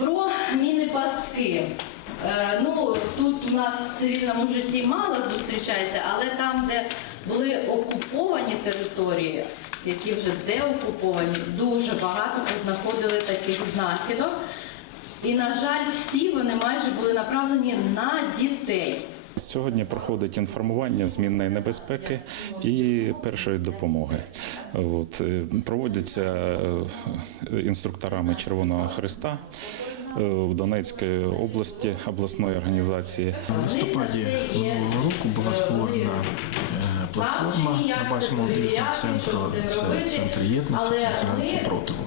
Про міни-пастки. Е, ну, тут у нас в цивільному житті мало зустрічається, але там, де були окуповані території, які вже деокуповані, дуже багато познаходили таких знахідок. І, на жаль, всі вони майже були направлені на дітей. Сьогодні проходить інформування змінної небезпеки і першої допомоги. От, е, проводяться е, інструкторами Червоного Христа в Донецькій області обласної організації. В листопаді минулого року була створена е, платформа на базі молодіжного центру. Це центр єдності, центр супротиву.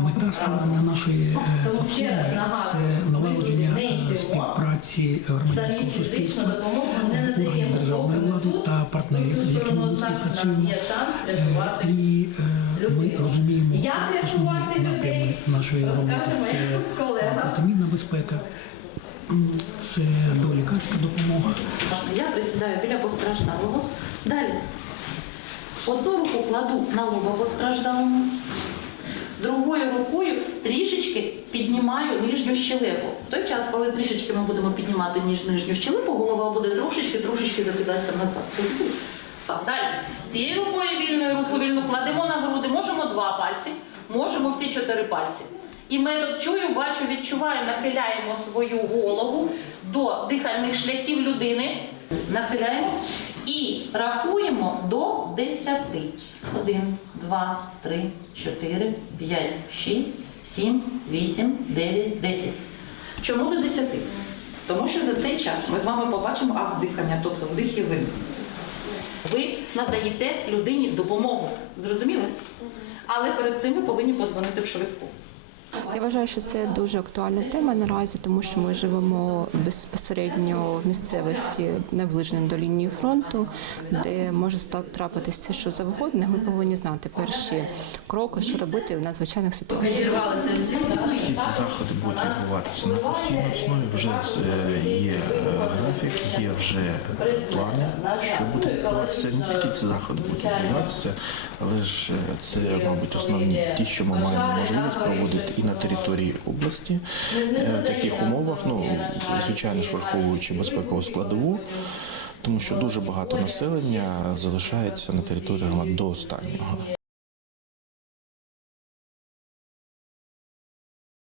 Мета створення нашої е, платформи це налагодження е, співпраці громадянського суспільства, е, органів державної влади та партнерів, з якими ми співпрацюємо. шанс Е, І е, ми розуміємо Як рятувати людей, нашої роботи. Це колега. безпека, це долікарська допомога. Я присідаю біля постраждалого. Далі. Одну руку кладу на лоба постраждалому, другою рукою трішечки піднімаю нижню щелепу. В той час, коли трішечки ми будемо піднімати нижню щелепу, голова буде трошечки-трошечки закидатися назад. Так, далі. Цією рукою вільною руку вільну кладемо на груди. Можемо два пальці, можемо всі чотири пальці. І метод чую, бачу, відчуваю, нахиляємо свою голову до дихальних шляхів людини. Нахиляємось і рахуємо до 10. 1, 2, 3, 4, 5, 6, 7, 8, 9, 10. Чому до 10? Тому що за цей час ми з вами побачимо акт дихання, тобто вдих і видих. Надаєте людині допомогу. Зрозуміли? Але перед цим ви повинні подзвонити в швидку. Я вважаю, що це дуже актуальна тема наразі, тому що ми живемо безпосередньо в місцевості наближеним до лінії фронту, де може ста- трапитися що завгодно. Ми повинні знати перші кроки, що робити в надзвичайних ситуаціях. Всі ці заходи будуть відбуватися на постійній основі. Вже е, є е, є вже плани, що буде відбуватися. Не тільки ці заходи будуть відбуватися, але ж е, це, мабуть, основні ті, що ми маємо можливість проводити і на території області е, в таких умовах. Ну звичайно ж враховуючи безпекову складову. Тому що дуже багато населення залишається на території до останнього.